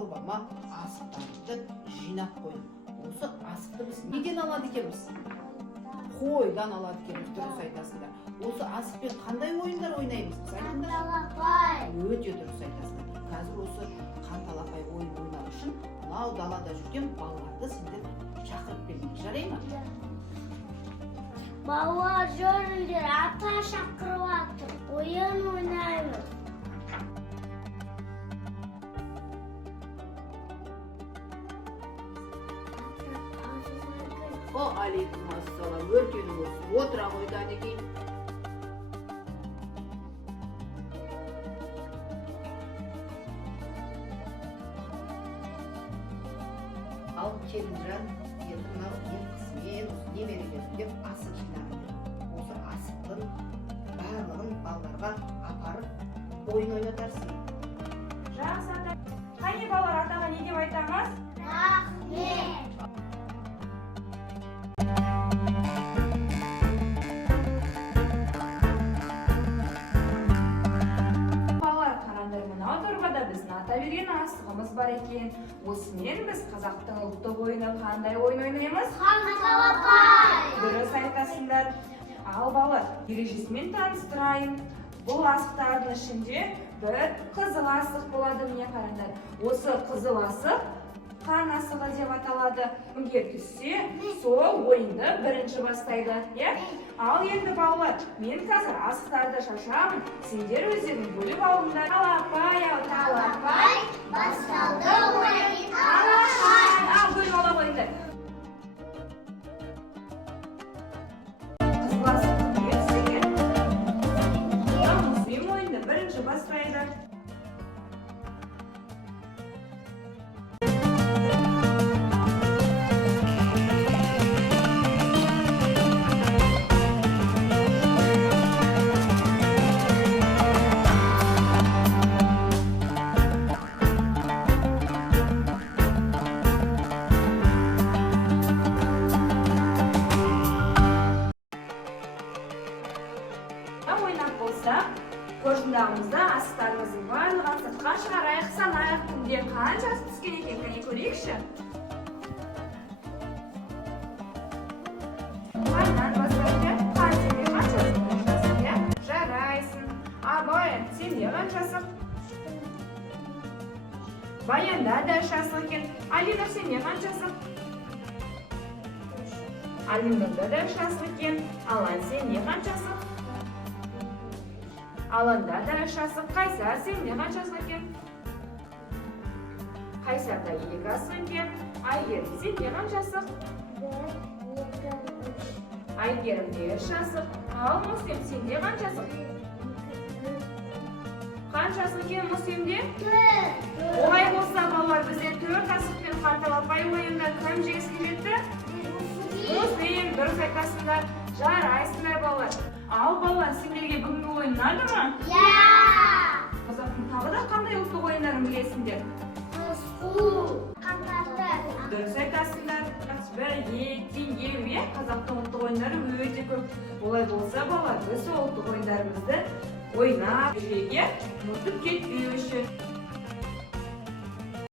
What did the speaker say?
дорбама асықтарды жинап қойдым. Осы асықты біз неден алады екенбіз? Қойдан алады екенбіз, дұрыс айтасыңдар. Осы асықпен қандай ойындар ойнаймыз? Қанталапай. Өте дұрыс айтасыңдар. Қазір осы қанталапай ойын ойнау үшін мынау далада жүрген балаларды сендер шақырып келдіңдер. Жарай ма? Балалар жүріңдер, ата шақырып жатыр. Ойын ойнаймыз. Алейкум ассалам, өркені болсын. Отыра қойдан екен. Ал Келінжан, енді мынау ертісімен, немерелерім деп асық жинағын. Осы асықтың барлығын балаларға апарып ойын ойнатарсың. Жақсы ата. Қане балалар, атаға не деп айтамыз? Рахмет. Ата берген асығымыз бар екен. Осымен біз қазақтың ұлттық ойыны қандай ойын ойнаймыз? Қанталапай. Дұрыс айтасыңдар. Ал балалар, ережесімен таныстырайын. Бұл асықтардың ішінде бір қызыл асық болады, міне қараңдар. Осы қызыл асық қан асығы деп аталады. Кімге түссе, сол ойынды бірінші бастайды. Ал енді балалар, мен қазір асықтарды шашамын. Сендер өздерің бөліп алыңдар. Талапай, талапай, басталды ойын. талапай. Ал бөліп ала қойыңдар. Қызыл асық кімге түссе, мұсылмен ойынды бірінші бастайды. Ойнап болсақ, қоржындағымызда асықтарымыздың барлығын сыртқа шығарайық, санайық. Кімде қаншасы түскен екен, кәне көрейікші. Қаннан бастайды, қаншамен қаншасы қаншасы, жарайсың. Баян, сенде қаншасы? Баянда да шасы екен. Алина, сенде қаншасы? Алинда да шасы екен. Алан, сенде қаншасы? Алында да шасы. Қайсар, сенде қаншасы екен? Қайсарда 2 асық екен. Айгерім, сенде қаншасы? Айгерімде 3 асық. Ал Мұслим, сенде қаншасы? Қаншасы екен Мұслимде? 4. Олай болса балалар, бізде 4 асықпен қанталапай ойында кім жеңіске жетті? Мұслим, дұрыс айтасыңдар. Жарайсыңдар балалар. Ал балалар, сендерге бүгінгі ойын ұнады ма? Қазақтың тағы да қандай ұлттық ойындарын білесіңдер? Дұрыс айтасыңдар. Бірге, теңге, қазақтың ұлттық ойындары өте көп. Олай болса балалар, біз сол ұлттық ойындарымызды ойнап, жүрекке ұмытып кетпеу үшін